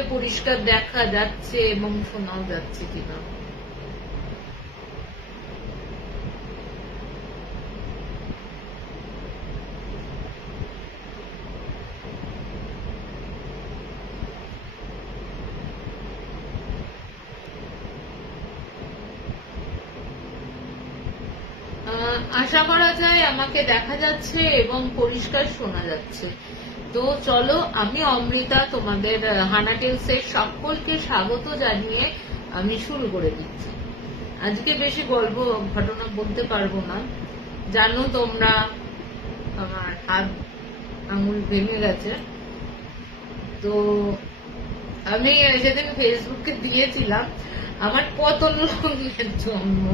আমাকে পরিষ্কার দেখা যাচ্ছে এবং শোনাও যাচ্ছে কিনা। আশা করা যায় আমাকে দেখা যাচ্ছে এবং পরিষ্কার শোনা যাচ্ছে। তো চলো, আমি অমৃতা তোমাদের হানা টেলসের সকলকে স্বাগত জানিয়ে আমি শুরু করে দিচ্ছি। আজকে বেশি গল্প ঘটনা বলতে পারবো না, জানো তোমরা আমার হাত আঙুল ভেঙে গেছে। তো আমি সেদিন ফেসবুকে দিয়েছিলাম আমার পতন লগ্নের জন্য,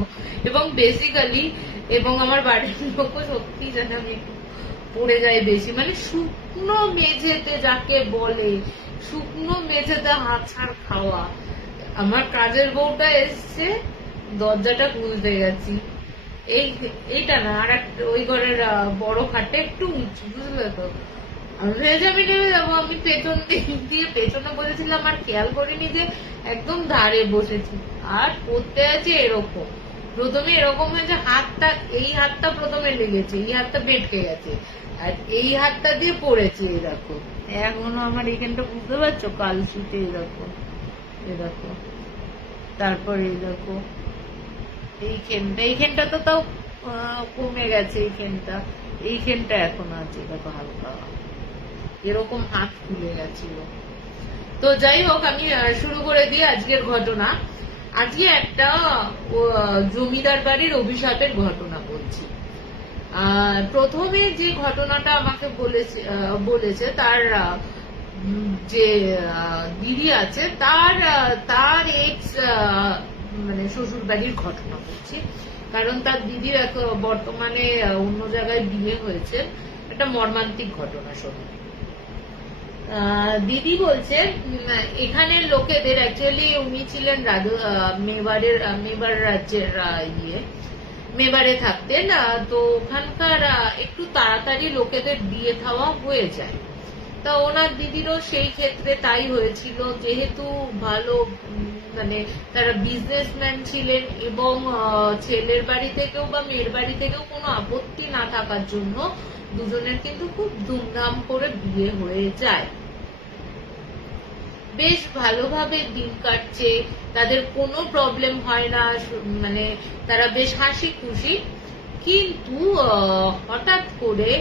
এবং বেসিক্যালি এবং আমার বাড়ির লোকও সত্যি জানে আমি পড়ে যাই বেশি, মানে শুকনো মেঝেতে যাকে বলে, শুকনো মেঝেতে হাত ছাড় খাওয়া। আমার কাজের বউটা এসছে, দরজাটা খুলতে গেছি, এইটা না আর একটা ওই ঘরের বড় খাটে একটু উঁচু, বুঝলে তো। আমি নেমে যাবো, আমি পেছন দিয়ে পেছনে বসেছিলাম আর খেয়াল করিনি যে একদম ধারে বসেছি, আর পড়তে আছে এরকম। প্রথমে এরকম হয়েছে, হাতটা এই হাতটা প্রথমে লেগেছে, এই হাতটা বেটকে গেছে, আর এই হাতটা দিয়ে পড়েছে। এই দেখো এখনো আমার এইখানটা, বুঝতে পারছো, কালশিতে এই দেখো, এই দেখো। তারপর এই দেখো এইখানটা তো তাও কমে গেছে, এইখানটা এখন আছে দেখো হালকা, এরকম হাত খুলে গেছিল। তো যাই হোক, আমি শুরু করে দিই আজকের ঘটনা। আজকে একটা জমিদার বাড়ির অভিশাপের ঘটনা বলছি। প্রথমে যে ঘটনাটা আমাকে বলেছে তার যে দিদি আছে, তার এক্স মানে শ্বশুর বাড়ির ঘটনা বলছি, কারণ তার দিদির বর্তমানে অন্য জায়গায় বিয়ে হয়েছে। একটা মর্মান্তিক ঘটনা শোনো। দিদি বলছে এখানের লোকেদের, অ্যাকচুয়ালি উনি ছিলেন মেবার রাজ্যের মেবারে থাকতেন। তো ওখানকার একটু তাড়াতাড়ি লোকেদের বিয়ে থাওয়া হয়ে যায়। তা ওনার দিদিরও সেই ক্ষেত্রে তাই হয়েছিল, যেহেতু ভালো মানে তারা বিজনেসম্যান ছিলেন এবং ছেলের বাড়ি থেকেও বা মেয়ের বাড়ি থেকেও কোনো আপত্তি না থাকার জন্য দুজনের কিন্তু খুব ধুমধাম করে বিয়ে হয়ে যায়। বেশ ভালোভাবে দিন কাটছে, তাদের কোনো প্রবলেম হয় না, মানে তারা বেশ হাসি খুশি। কিন্তু হঠাৎ করে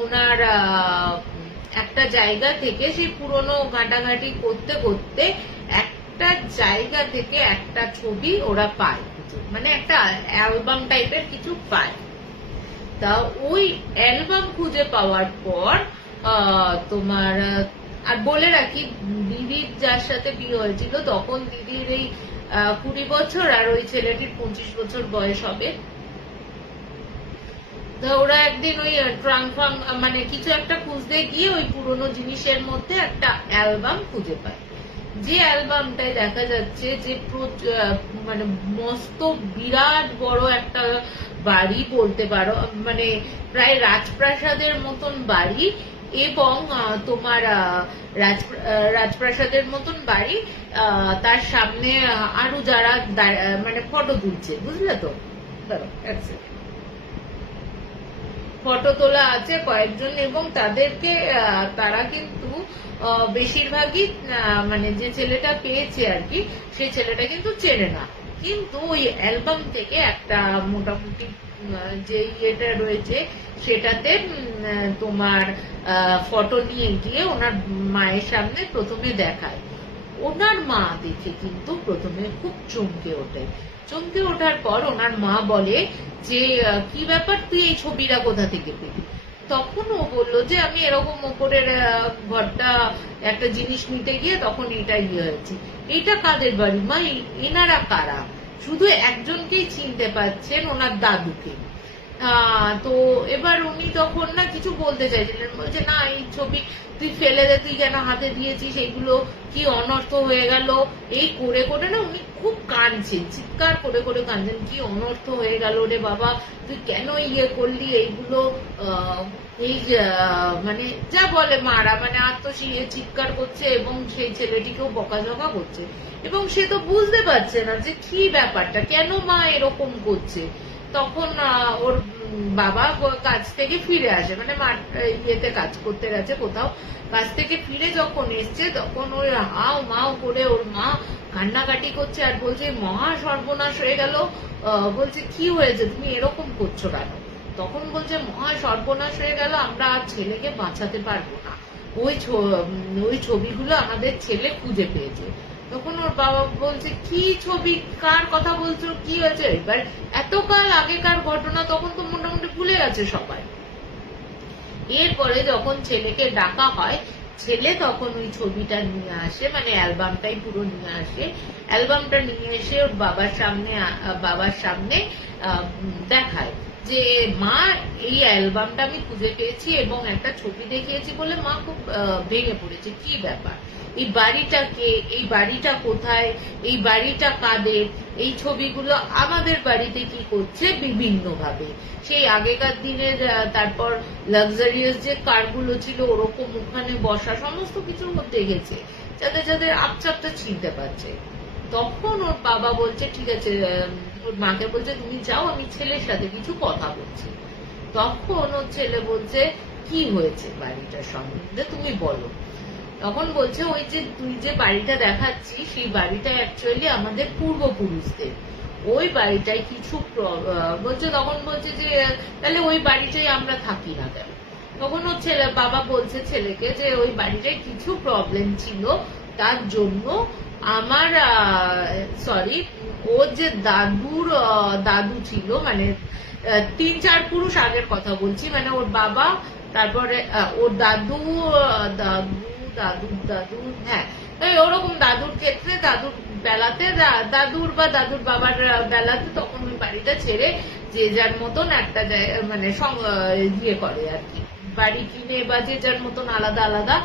ওনার একটা জায়গা থেকে, সেই পুরনো ঘাটাঘাটি করতে করতে একটা জায়গা থেকে একটা ছবি ওরা পায়, মানে একটা অ্যালবাম টাইপের কিছু পায়। তা ওই অ্যালবাম খুঁজে পাওয়ার পর তোমার, আর বলে রাখি দিদির যার সাথে বিয়ে হয়েছিল তখন দিদির এই 20 বছর আর ওই ছেলেটির 25 বছর বয়স হবে। ওরা একদিন ওই ট্রাঙ্ক মানে কিছু একটা খুঁজতে গিয়ে ওই পুরনো জিনিসের মধ্যে একটা অ্যালবাম খুঁজে পায়, যে অ্যালবামটায় দেখা যাচ্ছে যে মানে মস্ত বিরাট বড় একটা বাড়ি বলতে পারো, মানে প্রায় রাজপ্রাসাদের মতন বাড়ি, এবং তোমার রাজপ্রাসাদের মতন বাড়ি, তার সামনে আরো যারা মানে ফটো তুলছে, বুঝলে তো। ফটো তোলা আছে কয়েকজন, এবং তাদেরকে তারা কিন্তু বেশিরভাগই মানে যে ছেলেটা পেয়েছে আর কি, সেই ছেলেটা কিন্তু চেনে না, কিন্তু ওই অ্যালবাম থেকে একটা মোটামুটি যে ইয়েটা রয়েছে সেটাতে তোমার ফটো নিয়ে গিয়ে ওনার মায়ের সামনে প্রথমে দেখায়। ওনার মা দেখে কিন্তু প্রথমে খুব চমকে ওঠে। চমকে ওঠার পর ওনার মা বলে যে কি ব্যাপার, তুই এই ছবিটা কোথা থেকে পেলি? তখন ও বললো যে আমি এরকম ওপরের ঘরটা একটা জিনিস নিতে গিয়ে তখন এটা ইয়ে হয়েছে। এটা কাদের বাড়ি মা? এনারা কারা? শুধু একজনকেই চিনতে পারছেন, ওনার দাদুকে। তো এবার উনি তখন না কিছু বলতে চাইছিলেন, বলছে না এই ছবি তুই ফেলে দে, তুই কেন হাতে দিয়েছিস, এইগুলো কি অনর্থ হয়ে গেল, এই করে করে না উনি খুব কাঁদছেন, চিৎকার করে করে কাঁদছেন, কি অনর্থ হয়ে গেল রে বাবা, তুই কেন ইয়ে করলি এইগুলো, এই মানে যা বলে মারা, মানে চিৎকার করছে এবং সেই ছেলেটিকেও বকাঝকা করছে, এবং সে তো বুঝতে পারছে না যে কি ব্যাপারটা, কেন মা এরকম করছে। তখন ওর বাবা কাজ থেকে ফিরে আসে, মানে ইয়েতে কাজ করতে গেছে কোথাও, কাজ থেকে ফিরে যখন এসছে তখন ওই হাও মাও করে ওর মা কান্নাকাটি করছে আর বলছে মহা সর্বনাশ হয়ে গেল। বলছে কি হয়েছে, তুমি এরকম করছো কেন? তখন বলছে মহা সর্বনাশ হয়ে গেল, আমরা আর ছেলেকে বাঁচাতে পারবো না, ওই ছবিগুলো আমাদের ছেলে খুঁজে পেয়েছে। তখন ওর বাবা বলছে কি ছবি, কার কথা বলছো, কি হয়েছে? এবার এতকাল আগেকার ঘটনা, তখন তো মোটামুটি ভুলে গেছে সবাই। এরপরে যখন ছেলেকে ডাকা হয়, ছেলে তখন ওই ছবিটা নিয়ে আসে, মানে অ্যালবামটাই পুরো নিয়ে আসে, অ্যালবামটা নিয়ে এসে ওর বাবার সামনে দেখায় যে মা এই অ্যালবামটা আমি খুঁজে পেয়েছি এবং একটা ছবি দেখিয়েছি বলে মা খুব ভেঙে পড়েছে, কি ব্যাপার, এই বাড়িটা কে, এই বাড়িটা কোথায়, এই বাড়িটা কাদের, এই ছবিগুলো আমাদের বাড়িতে কি করছে বিভিন্ন ভাবে, সেই আগেকার দিনের তারপর লাক্সারিয়াস যে কারগুলো ছিল ওরকম ওখানে বসা, সমস্ত কিছুর মধ্যে গেছে, যাদের যাদের আপচাপটা চিনতে পারছে। তখন ওর বাবা বলছে ঠিক আছে, ওর মাকে বলছে তুমি যাও, আমি ছেলের সাথে কিছু কথা বলছি। তখন ওর ছেলে বলছে কি হয়েছে বাড়িটার সম্বন্ধে তুমি বলো। তখন বলছে ওই যে তুই যে বাড়িটা দেখাচ্ছিস সেই বাড়িটা অ্যাকচুয়ালি আমাদের পূর্বপুরুষদের, ওই বাড়িটায় কিছু বলছে, তখন বলছে যে তাহলে ওই বাড়িটাই আমরা থাকি না কেন? তখন ওর বাবা বলছে ছেলেকে যে ওই বাড়িটায় কিছু প্রবলেম ছিল, তার জন্য আমার সরি ওর যে দাদু ছিল, মানে 3-4 পুরুষ আগের কথা বলছি, মানে ওর বাবা, তারপরে ওর দাদু হ্যাঁ ওরকম দাদুর ক্ষেত্রে, দাদুর বেলাতে, দাদুর বা দাদুর বাবার বেলাতে তখন ওই বাড়িটা ছেড়ে যে যার মতন একটা মানে ইয়ে করে আর কি, বাড়ি কিনে বা যে যার মতন আলাদা আলাদা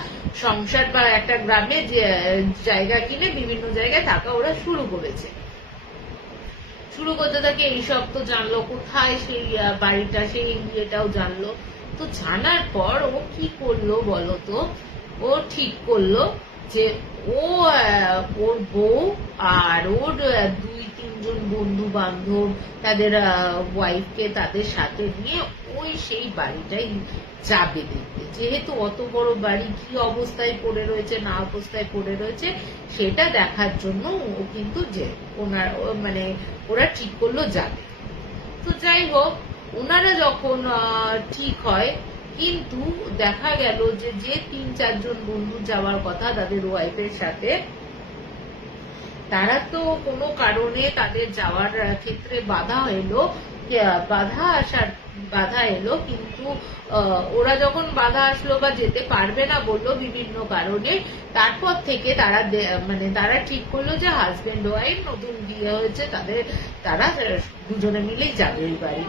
সংসার বা একটা গ্রামে যে জায়গা কিনে বিভিন্ন জায়গায় থাকা ওরা শুরু করেছে। শুরু করতে থাকে এইসব তো জানলো, কোথায় সেই বাড়িটা, সেই ইয়েটাও জানলো। তো জানার পর ও কি করলো বলতো, ও ঠিক করলো যে ওর বউ আর ওর 2-3 জন বন্ধু বান্ধব, তাদের ওয়াইফকে তাদের সাথে নিয়ে ওই সেই বাড়িটাই যাবে দেখতে, যেহেতু অত বড় বাড়ি কি অবস্থায় পড়ে রয়েছে না অবস্থায় পড়ে রয়েছে সেটা দেখার জন্য ও কিন্তু যে মানে ওরা ঠিক করলো যাবে। তো যাই হোক, ওনারা যখন ঠিক হয়, কিন্তু দেখা গেল যে 3-4 জন বন্ধু যাওয়ার কথা তাদের ওয়াইফের সাথে, তারা তো কোনো কারণে তাদের যাওয়ার ক্ষেত্রে বাধা এলো, কিন্তু ওরা যখন বাধা আসলো বা যেতে পারবে না বললো বিভিন্ন কারণে, তারপর থেকে তারা ঠিক করলো যে হাজবেন্ড ওয়াইফ, নতুন বিয়ে হয়েছে তারা দুজনে মিলেই যাবে ওই বাড়ি।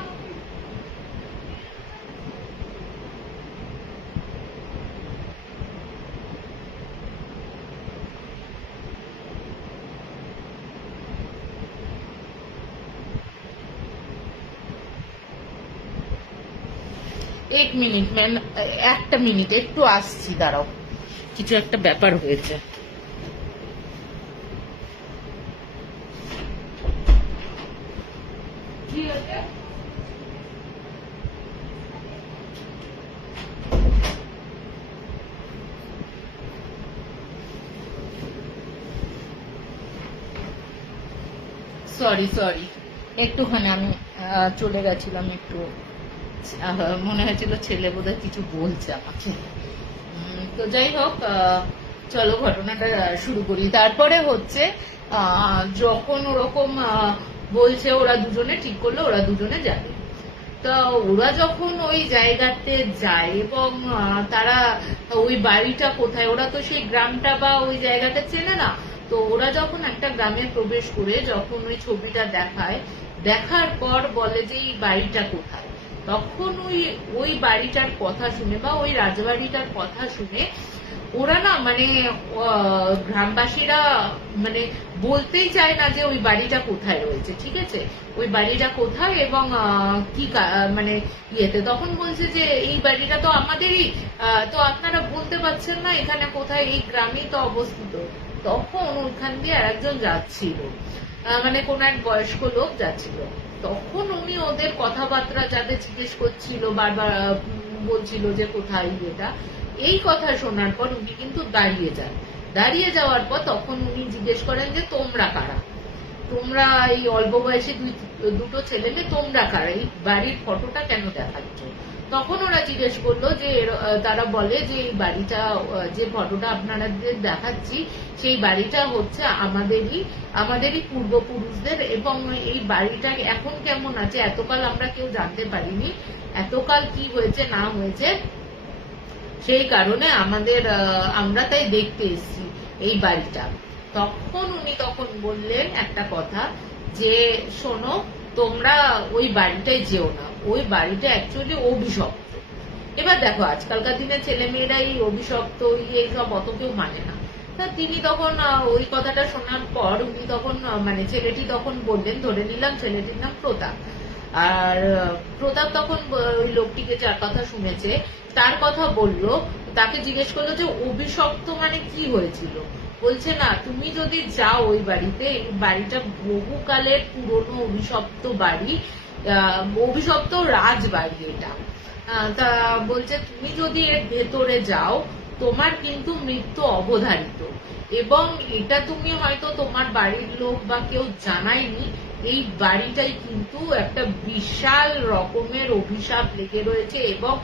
এক মিনিট ম্যাম, একটা মিনিট একটু আসছি, দাঁড়াও, কিছু একটা ব্যাপার হয়েছে। সরি একটুখানি আমি চলে গেছিলাম, একটু মনে হয়েছিল ছেলে বোধহয় কিছু বলছে আমাকে। তো যাই হোক, চলো ঘটনাটা শুরু করি। তারপরে হচ্ছে যখন ওরকম বলছে, ওরা দুজনে ঠিক করলো ওরা দুজনে যাবে। তো ওরা যখন ওই জায়গাতে যায় এবং তারা ওই বাড়িটা কোথায়, ওরা তো সেই গ্রামটা বা ওই জায়গাটা চেনে না, তো ওরা যখন একটা গ্রামে প্রবেশ করে যখন ওই ছবিটা দেখায়, দেখার পর বলে যে এই বাড়িটা কোথায়, তখন ওই বাড়িটার কথা শুনে বা ওই রাজবাড়িটার কথা শুনে ওরা না মানে গ্রামবাসীরা মানে বলতেই চায় না যে ওই বাড়িটা কোথায় রয়েছে, ঠিক আছে, ওই বাড়িটা কোথায় এবং কি মানে ইয়েতে। তখন বলছে যে এই বাড়িটা তো আমাদেরই, তো আপনারা বলতে পারছেন না এখানে কোথায়, এই গ্রামেই তো অবস্থিত। তখন ওইখান দিয়ে আরেকজন যাচ্ছিল, মানে কোন এক বয়স্ক লোক যাচ্ছিল। তখন উনি ওদের কথাবার্তা যাদের জিজ্ঞেস করছিল, বারবার বলছিল যে কোথায় এটা। এই কথা শোনার পর উনি কিন্তু দাঁড়িয়ে যান। দাঁড়িয়ে যাওয়ার পর তখন উনি জিজ্ঞেস করেন যে তোমরা কারা, তোমরা এই অল্প বয়সী দুটো ছেলেকে তোমরা কারা, এই বাড়ির ফটোটা কেন দেখাচ্ছ? তখন ওরা জিজ্ঞেস করলো যে তারা বলে যে এই বাড়িটা, যে ফটোটা আপনাদের দেখাচ্ছি সেই বাড়িটা হচ্ছে আমাদেরই পূর্বপুরুষদের, এবং এই বাড়িটা এখন কেমন আছে এতকাল আমরা কেউ জানতে পারিনি, এতকাল কি হয়েছে না হয়েছে সেই কারণে আমরা তাই দেখতে এসেছি এই বাড়িটা। তখন উনি বললেন একটা কথা যে শোনো, তোমরা ওই বাড়িটায় যেও না, ওই বাড়িটা অ্যাকচুয়ালি অভিশপ্ত। এবার দেখো আজকালকার দিনে ছেলে মেয়েরা এই অভিশপ্ত এইসব অত কেউ মানে না। তা তিনি তখন ওই কথাটা শোনার পর উনি তখন মানে ছেলেটি তখন বললেন, ধরে নিলাম ছেলেটির নাম প্রতাপ, আর প্রতাপ তখন ওই লোকটিকে যার কথা শুনেছে তার কথা বললো, তাকে জিজ্ঞেস করলো যে অভিশপ্ত মানে কি হয়েছিল। বলছে না, তুমি যদি যাও ওই বাড়িতে, বাড়িটা বহুকালের পুরনো অভিশপ্ত বাড়ি, অভিশপ্ত রাজবাড়ি এটা। তা বলছে তুমি যদি এর ভেতরে যাও তোমার কিন্তু মৃত্যু অবধারিত, এবং এটা তুমি হয়তো তোমার বাড়ির লোক বা কেউ জানায়নি, এই বাড়িটাই কিন্তু একটা বিশাল রকমের অভিশাপ লেগে রয়েছে, এবং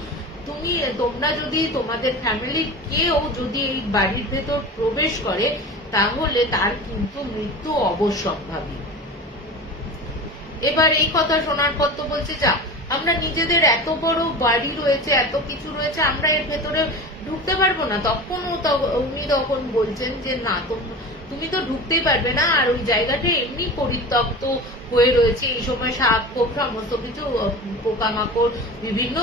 তোমরা যদি তোমাদের ফ্যামিলির কেউ যদি এই বাড়ির ভেতর প্রবেশ করে তাহলে তার কিন্তু মৃত্যু অবশ্যম্ভাবী। এবার এই কথা শোনার পর তো বলছে যা, আমরা নিজেদের এত বড় বাড়ি রয়েছে, এত কিছু রয়েছে, আমরা এর ভেতরে ঢুকতে পারবো না। উনি তখন বলছেন যে না, তুমি তো ঢুকতেই পারবে না, আর ওই জায়গাটা এমনি পরিত্যক্ত হয়ে রয়েছে, এই সময় সাপ খোপ সমস্ত কিছু পোকামাকড় বিভিন্ন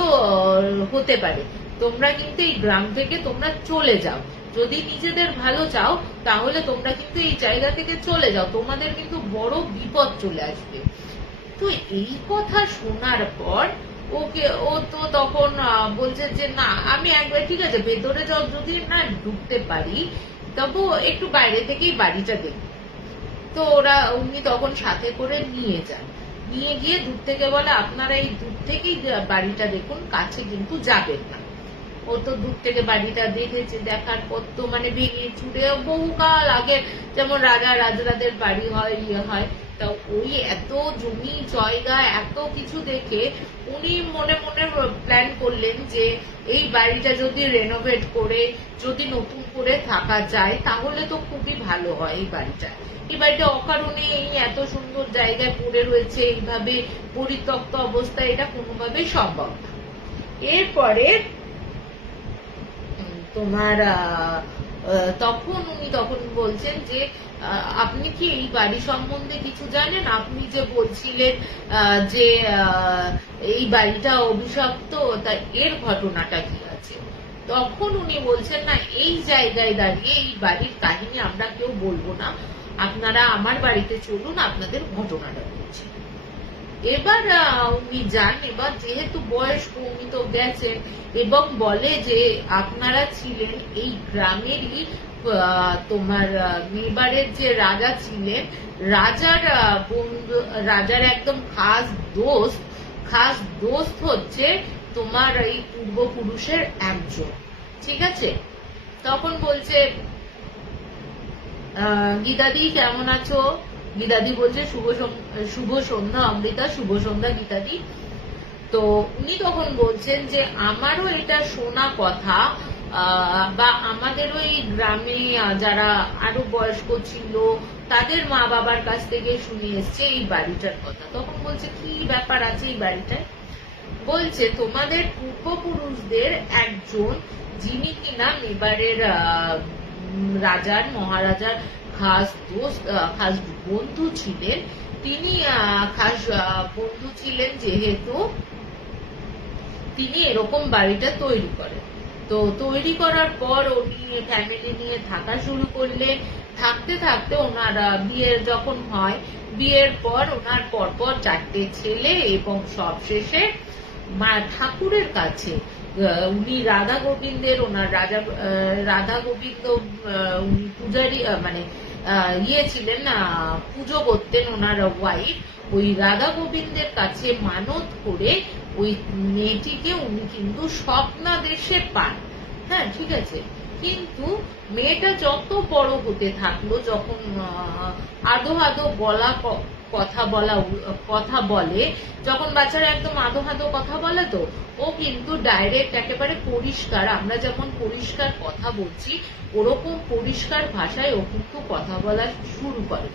হতে পারে, তোমরা কিন্তু এই গ্রাম থেকে তোমরা চলে যাও, যদি নিজেদের ভালো চাও তাহলে তোমরা কিন্তু এই জায়গা থেকে চলে যাও, তোমাদের কিন্তু বড় বিপদ চলে আসবে। তো এই কথা শোনার পর ও তো তখন বলছে যে না, আমি একবার ঠিক আছে ভেতরে যদি না ঢুকতে পারি তবু একটু বাইরে থেকেই বাড়িটা দেখি। তো উনি তখন সাথে করে নিয়ে যান, নিয়ে গিয়ে দূর থেকে বলে আপনারা এই দূর থেকেই বাড়িটা দেখুন, কাছে কিন্তু যাবেন না। ও তো দূর থেকে বাড়িটা দেখেছে, দেখার পর তো মানে ভেঙে চুরে বহুকাল আগে যেমন রাজা রাজরাদের বাড়ি হয় হয়, তা ওই এত জমি জায়গা এত কিছু দেখে উনি মনে মনে প্ল্যান করলেন যে এই বাড়িটা যদি রেনোভেট করে যদি নতুন করে থাকা যায় তাহলে তো খুবই ভালো হয়। এই বাড়িটা অকারণে এই এত সুন্দর জায়গায় পড়ে রয়েছে, এইভাবে পরিত্যক্ত অবস্থায় এটা কোনোভাবেই সম্ভব না। এরপরে তোমার তখন উনি বলছেন যে আপনি কি এই বাড়ি সম্বন্ধে কিছু জানেন? আপনি যে বলছিলেন যে এই বাড়িটা অভিশপ্ত, তা এর ঘটনাটা কি আছে? তখন উনি বলছেন না, এই জায়গায় দাঁড়িয়ে এই বাড়ির কাহিনী আমরা কেউ বলবো না, আপনারা আমার বাড়িতে চলুন, আপনাদের ঘটনাটা বলছি। এবার উনি যান, এবার যেহেতু বয়স্ক উনি তো গেছেন, এবং বলে যে আপনারা ছিলেন এই গ্রামেরই তোমার মেবারের যে রাজা ছিলেন, রাজার বন্ধু, রাজার একদম খাস দোস্ত হচ্ছে তোমার এই পূর্বপুরুষের একজন, ঠিক আছে। তখন বলছে গীতাদি কেমন আছো? গীতাদি বলছে শুভ সন্ধ্যা অমৃতা, শুভ সন্ধ্যা গীতাদি। তো উনি তখন বলছেন যে আমারও এটা শোনা কথা, বা আমাদেরও এই গ্রামে যারা আরো বয়স্ক ছিল তাদের মা বাবার কাছ থেকে শুনে এসছে এই বাড়িটার কথা। তখন বলছে কি ব্যাপার আছে এই বাড়িটায়? বলছে তোমাদের পূর্বপুরুষদের একজন, যিনি কিনা মেবারের রাজার মহারাজার খাস বন্ধু ছিলেন, তিনি খাস বন্ধু ছিলেন যেহেতু তিনি এরকম বাড়িটা তৈরি করেন। তো তৈরি করার পর উনি ফ্যামিলি নিয়ে থাকা শুরু করলেন। থাকতে থাকতে ওনার বিয়ের যখন হয়, বিয়ের পর ওনার পরপর 4টে ছেলে এবং সবশেষে মা ঠাকুরের কাছে উনি রাধা গোবিন্দের, ওনার রাধা গোবিন্দ উনি পূজারি মানে ইয়ে ছিলেন, পুজো করতেন ওনার ওয়াইফ। ওই রাধা গোবিন্দের কাছে মানত করে ওই মেয়েটিকে উনি কিন্তু স্বপ্নাদেশে পান। হ্যাঁ, ঠিক আছে। কিন্তু মেয়েটা যত বড় হতে থাকলো, যখন আদো আদো কথা বলে, যখন বাচ্চারা একদম আদো আদো কথা বলে, তো ও কিন্তু ডাইরেক্ট একেবারে পরিষ্কার, আমরা যেমন পরিষ্কার কথা বলছি ওরকম পরিষ্কার ভাষায় ও কিন্তু কথা বলা শুরু করে।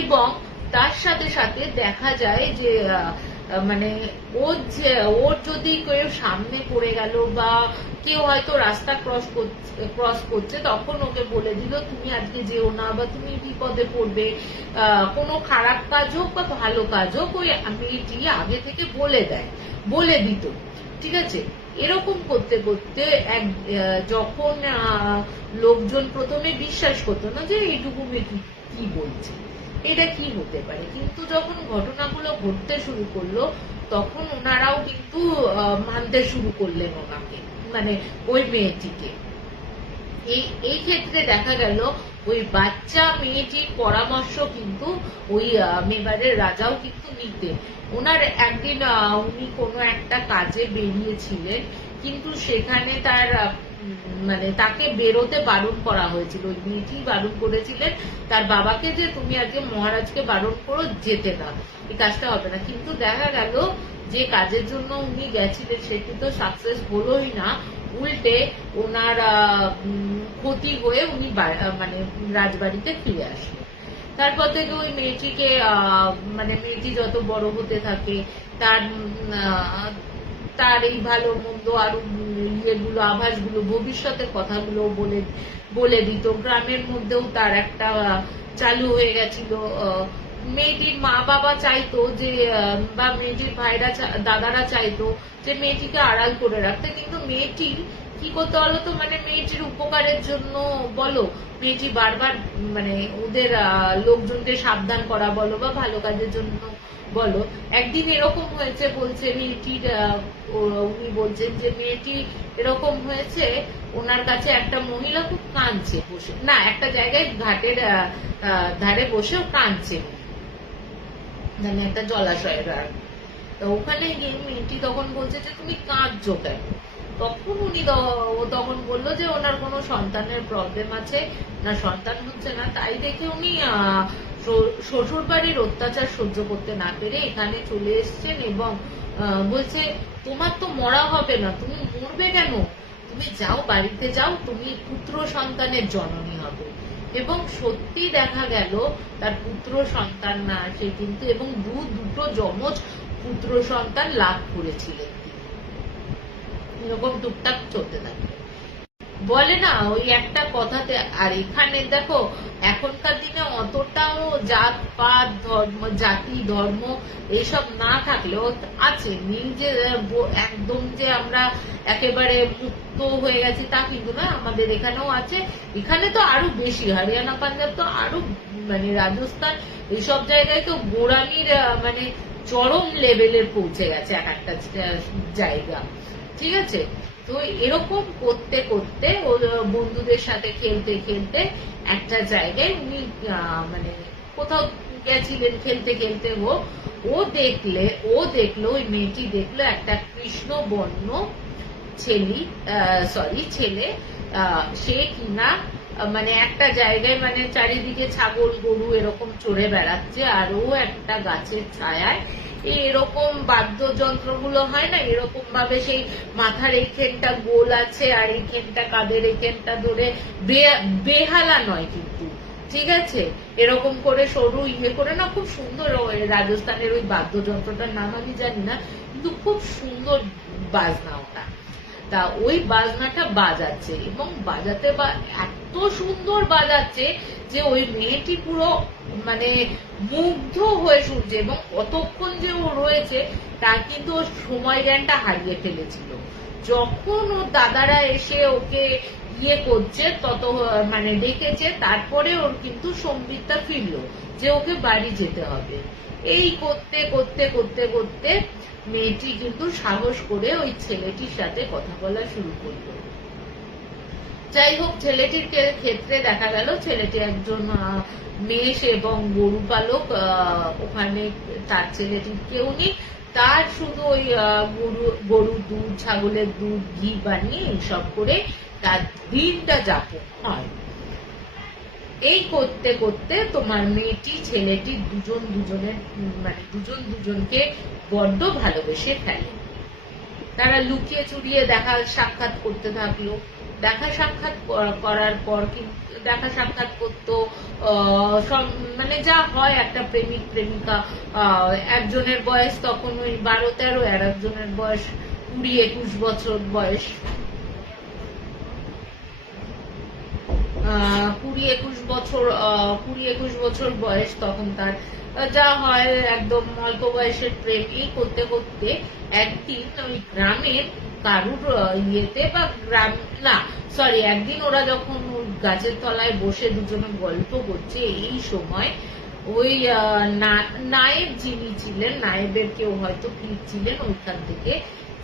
এবং তার সাথে সাথে দেখা যায় যে মানে ওর যদি কেউ সামনে পড়ে গেল বা কেউ হয়তো রাস্তা ক্রস করছে, তখন ওকে বলে দিল তুমি আজকে যেও না, বা তুমি বিপদে পড়বে। কোনো খারাপ কাজ হোক বা ভালো কাজ হোক, ওই মেয়েটি আগে থেকে বলে দিত। ঠিক আছে। এরকম করতে করতে যখন লোকজন প্রথমে বিশ্বাস করতো না যে এইটুকু মেয়েটি কি বলছে, এটা কি হতে পারে, কিন্তু যখন ঘটনাগুলো ঘটতে শুরু করলো তখন ওনারাও কিন্তু মানতে শুরু করলেন ওনাকে, মানে ওই মেয়েটিকে। এই ক্ষেত্রে দেখা গেল ওই বাচ্চা মেয়েটির পরামর্শ কিন্তু ওই মেবারের রাজাও কিন্তু নিতেন। ওনার একদিন উনি কোনো একটা কাজে বেরিয়েছিলেন, কিন্তু সেখানে তার মানে তাকে বেরোতে বারণ করা হয়েছিল। ওই মেয়েটি বারণ করেছিলেন তার বাবাকে যে তুমি আজকে মহারাজকে বারণ করো, যেতে না, এই কাজটা হবে না। কিন্তু দেখা গেল যে কাজের জন্য উনি গেছিলেন সেটি তো সাকসেস হলোই না, উল্টে ওনার ক্ষতি হয়ে উনি মানে রাজবাড়িতে ফিরে আসলেন। তারপর থেকে ওই মেয়েটিকে মানে মেয়েটি যত বড় হতে থাকে তার এই ভালো মন্দ আরো ইয়েগুলো, আভাসগুলো, ভবিষ্যতের কথাগুলো বলে দিত। গ্রামের মধ্যেও তার একটা চালু হয়ে গেছিল। মেয়েটির মা বাবা চাইতো যে, বা মেয়েটির ভাইরা দাদারা চাইতো যে মেয়েটিকে আড়াল করে রাখতে, কিন্তু মেয়েটি কি করতে বলো তো, মানে মেয়েটির উপকারের জন্য বলো, মেয়েটি বারবার মানে ওদের লোকজনকে সাবধান করা বলো বা ভালো কাজের জন্য বলো। একদিন এরকম হয়েছে, বলছে মেয়েটির উনি বলছেন যে মেয়েটি এরকম হয়েছে, ওনার কাছে একটা মহিলা খুব কাঁদছে বসে, না একটা জায়গায় ঘাটের ধারে বসেও কাঁদছে, মানে একটা জলাশয়ের। তো ওখানে গিয়ে মেয়েটি তখন বলছে যে তুমি কাঁদছো কেন? তখন উনি তখন বললো যে ওনার কোনো সন্তানের প্রবলেম আছে, না সন্তান হচ্ছে না, তাই দেখে উনি শ্বশুর বাড়ির অত্যাচার সহ্য করতে না পেরে এখানে চলে এসছেন এবং বলছে তোমার তো মরা হবে না, তুমি মরবে কেন, তুমি যাও বাড়িতে যাও, তুমি পুত্র সন্তানের জননী হবে। এবং সত্যি দেখা গেল তার পুত্র সন্তান না সে কিন্তু, এবং দুটো যমজ পুত্র সন্তান লাভ করেছিলেন। এরকম টুকটাক চলতে থাকে, বলে না ওই একটা কথাতে। আর এখানে দেখো এখনকার দিনে অতটাও জাত পাত ধর্ম, জাতি ধর্ম এইসব না থাকলেও আছে, নিজে একদম যে আমরা একেবারে মুক্ত হয়ে গেছি তা কিন্তু না, আমাদের এখানেও আছে। এখানে তো আরো বেশি, হরিয়ানা পাঞ্জাব তো আরো, মানে রাজস্থান এইসব জায়গায় তো গোড়ামির মানে চরম লেভেলের পৌঁছে গেছে এক একটা জায়গা। ঠিক আছে। তো এরকম করতে করতে ও বন্ধুদের সাথে খেলতে খেলতে একটা জায়গায় উনি মানে কোথাও গেছিলেন, খেলতে খেলতে ও দেখলো ওই মেয়েটি দেখলো একটা কৃষ্ণ বর্ণ ছেলে, সে কিনা মানে একটা জায়গায় মানে চারিদিকে ছাগল গরু এরকম চড়ে বেড়াচ্ছে, আর ও একটা গাছের ছায়ায় এরকম বাদ্যযন্ত্রগুলো হয় না, এরকম ভাবে সেই মাথার এইখানটা গোল আছে আর এইখানটা কাঁধের এইখানটা ধরে, বেহালা নয় কিন্তু, ঠিক আছে, এরকম করে সরু ইয়ে করে না, খুব সুন্দর। রাজস্থানের ওই বাদ্যযন্ত্রটার নাম আমি জানি না, কিন্তু খুব সুন্দর বাজনা ওটা। তা ওই বাজনাটা বাজাচ্ছে এবং বাজাতে এত সুন্দর বাজাচ্ছে যে ওই মেয়েটি পুরো মানে মুগ্ধ হয়ে শুনছে, এবং কতক্ষণ যে ও রয়েছে তার কিন্তু ওর সময় জ্ঞানটা হারিয়ে ফেলেছিল। যখন ওর দাদারা এসে ওকে ইয়ে করছে, তত মানে ডেকেছে, তারপরে ওর কিন্তু সম্বিতটা ফিরলো যে ওকে বাড়ি যেতে হবে। এই করতে করতে করতে করতে মেয়েটি কিন্তু সাহস করে ওই ছেলেটির সাথে কথা বলা শুরু করলো। যাই হোক, ছেলেটির ক্ষেত্রে দেখা গেল ছেলেটি একজন মেষ এবং গরু পালক। ওখানে তার ছেলেটির কেউ নেই, তার শুধু ওই গরুর দুধ, ছাগলের দুধ, ঘি বানিয়ে এইসব করে তার দিনটা যাপন হয়। এই করতে করতে তোমার মেয়েটি ছেলেটি দুজন দুজনকে বড্ড ভালোবেসে ফেলে। তারা লুকিয়ে চুরিয়ে দেখা সাক্ষাৎ করতে থাকলো। দেখা সাক্ষাৎ করার পর দেখা সাক্ষাৎ করতো, মানে যা হয় একটা প্রেমিক প্রেমিকা। একজনের বয়স তখন ওই 12-13, আর একজনের বয়স 20-21 বছর বয়স। 20-21 বছর বয়স তখন তার। যা হয় একদম অল্প বয়সের প্রেম। এই করতে করতে একদিন ওই গ্রামের কারুর ইয়েতে বা একদিন ওরা যখন গাছের তলায় বসে দুজনে গল্প করছে, এই সময় ওই নায়েব যিনি ছিলেন, নায়েবের কেউ হয়তো ফিরছিলেন ওইখান থেকে,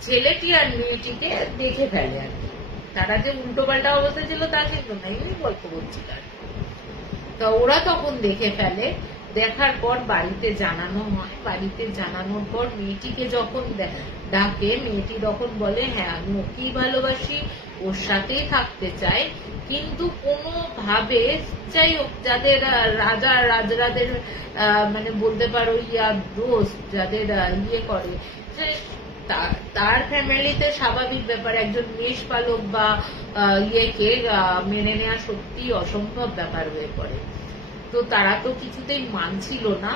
ছেলেটি আর মেয়েটিকে দেখে ফেলে আর কি। তারা যে উল্টো পাল্টা অবস্থা ছিল তা কিন্তু না, এমনি গল্প করছিল আর কি। তো ওরা তখন দেখে ফেলে। দেখার পর বাড়িতে জানানো হয়। বাড়িতে জানানোর পর মেয়েটিকে যখন ডাকে, মেয়েটি তখন বলে হ্যাঁ আমি ওকেই ভালোবাসি, ওর সাথেই থাকতে চাই, কিন্তু কোনো ভাবে যাই হোক যাদের রাজরাদের মানে বলতে পারো দোস্ত, যাদের ইয়ে করে, তার ফ্যামিলিতে স্বাভাবিক ব্যাপার একজন মেষ পালক বা ইয়েকে মেনে নেওয়া সত্যি অসম্ভব ব্যাপার হয়ে পড়ে। তো তারা তো কিছুতেই মানছিল না।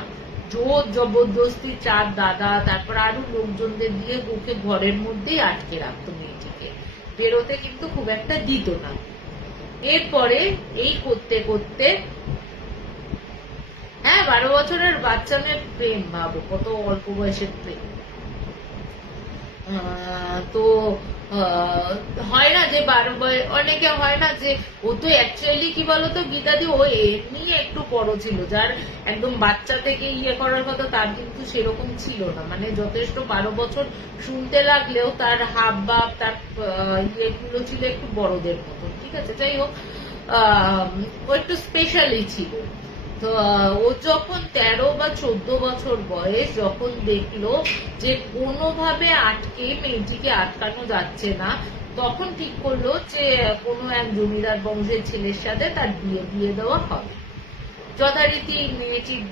জোর জবরদস্তি চার দাদা, তারপর আরো লোকজনদের দিয়ে ওকে ঘরের মধ্যেই আটকে রাখতো মেয়েটিকে, বেরোতে কিন্তু খুব একটা দিত না। এরপরে এই করতে করতে 12 বছরের বাচ্চা মেয়ের প্রেম, ভাবো কত অল্প বয়সের প্রেম। তো হয় না যে অনেকে হয় না যে ও তো অ্যাকচুয়ালি কি বলতো গীতাদি, ও এমনি একটু বড় ছিল, যার একদম বাচ্চা থেকে ইয়ে করার কথা তার কিন্তু সেরকম ছিল না, মানে যথেষ্ট 12 বছর শুনতে লাগলেও তার হাব ভাব, তার ইয়েগুলো ছিল একটু বড়দের মতো। ঠিক আছে, যাই হোক, ও একটু স্পেশালি ছিল। তো ও যখন 13 বা 14 বছর বয়স, যখন দেখলো যে কোনোভাবে মেয়েটিকে আটকানো যাচ্ছে না, তখন ঠিক করলো যে কোনো এক জমিদার বংশের ছেলের সাথে তার বিয়ে দেওয়া হবে। যথারীতি মেয়েটির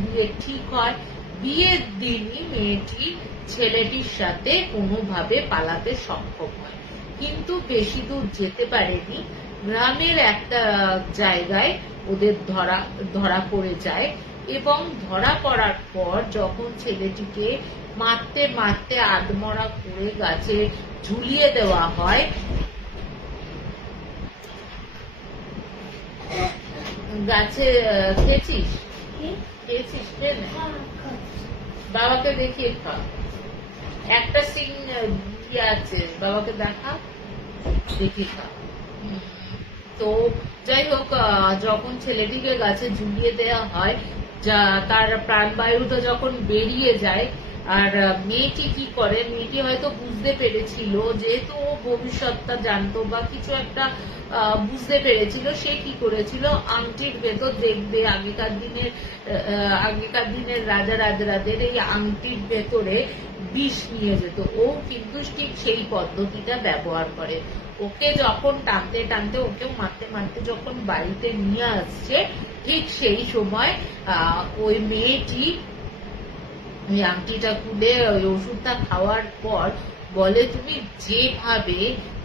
বিয়ে ঠিক হয়। বিয়ের দিনই মেয়েটি ছেলেটির সাথে কোনোভাবে পালাতে সক্ষম হয়, কিন্তু বেশি দূর যেতে পারেনি। গ্রামের একটা জায়গায় ওদের ধরা পড়ে যায়, এবং ধরা পড়ার পর যখন ছেলেটিকে মারতে মারতে আধমরা করে গাছে ঝুলিয়ে দেওয়া হয়, গাছে খেয়েছিস বাবাকে দেখিয়ে খা, একটা সিং আছে, বাবাকে দেখা, দেখিয়ে খা। তো যাই হোক, যখন ছেলেটিকে গাছে ঝুলিয়ে দেওয়া হয়, তার প্রাণবায়ুটা যখন বেরিয়ে যায়, আর মেয়েটি কি করে, মেয়েটি হয়তো বুঝতে পেরেছিল, যেহেতু ও ভবিষ্যৎটা জানতো বা কিছু একটা বুঝতে পেরেছিল, সে কি করেছিল, আংটির ভেতর দেখবে আগেকার দিনের রাজা রাজরাদের এই আংটির ভেতরে বিষ নিয়ে যেত। ও কিন্তু ঠিক সেই পদ্ধতিটা ব্যবহার করে। ওকে যখন টানতে টানতে, ওকেও মারতে মারতে যখন বাড়িতে নিয়ে আসছে, ঠিক সেই সময় ওই মেয়েটি ওই আংটিটা খুলে ওই ওষুধটা খাওয়ার পর বলে, তুমি যেভাবে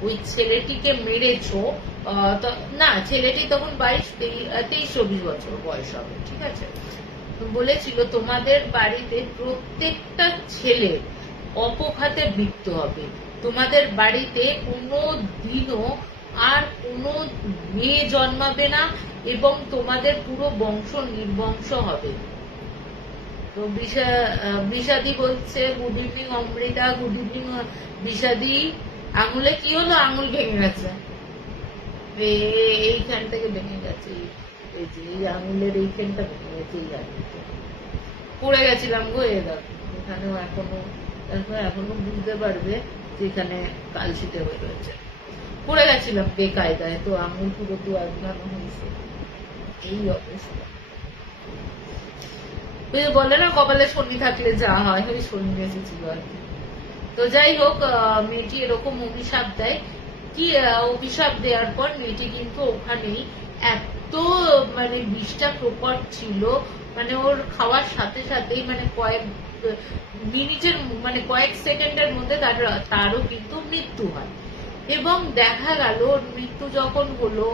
ওই ছেলেটিকে মেরেছো, না ছেলেটি তখন 23-24 বছর বয়স হবে, ঠিক আছে, বলেছিল তোমাদের বাড়িতে প্রত্যেকটা ছেলে অপঘাতে মৃত্যু হবে, তোমাদের বাড়িতে কোনো দিনও আর কোনো মেয়ে জন্মাবে না, এবং তোমাদের পুরো বংশ নির্বংশ হবে। তো বিষাদি বলছে good evening Amrita, good evening বিষাদি। আঙুলে কি হলো? আঙুল ভেঙে গেছে, এইখান থেকে ভেঙে গেছে, এই যে এই আঙুলের এইখানটা ভেঙে গেছে, এই আঙুলটা পড়ে গেছিলাম গো। এখানেও এখনো বুঝতে পারবে যে এখানে কালশিটে হয়ে রয়েছে, পড়ে গেছিলাম বেকায়দায়, তো আঙুল পুরো দু আধখানো হয়েছে, এই অবস্থা। বলে না কপালে শনি থাকলে যা হয়, ওই শনি এসেছিল আর কি। তো যাই হোক, মেয়েটি এরকম অভিশাপ দেয় কি, অভিশাপ দেওয়ার পর মেয়েটি কিন্তু ওখানেই এত মানে বিষটা প্রকট ছিল, মানে ওর খাওয়ার সাথে সাথেই মানে কয়েক মিনিটের মানে কয়েক সেকেন্ডের মধ্যে তারও কিন্তু মৃত্যু হয়। এবং দেখা গেল মৃত্যু যখন হলো,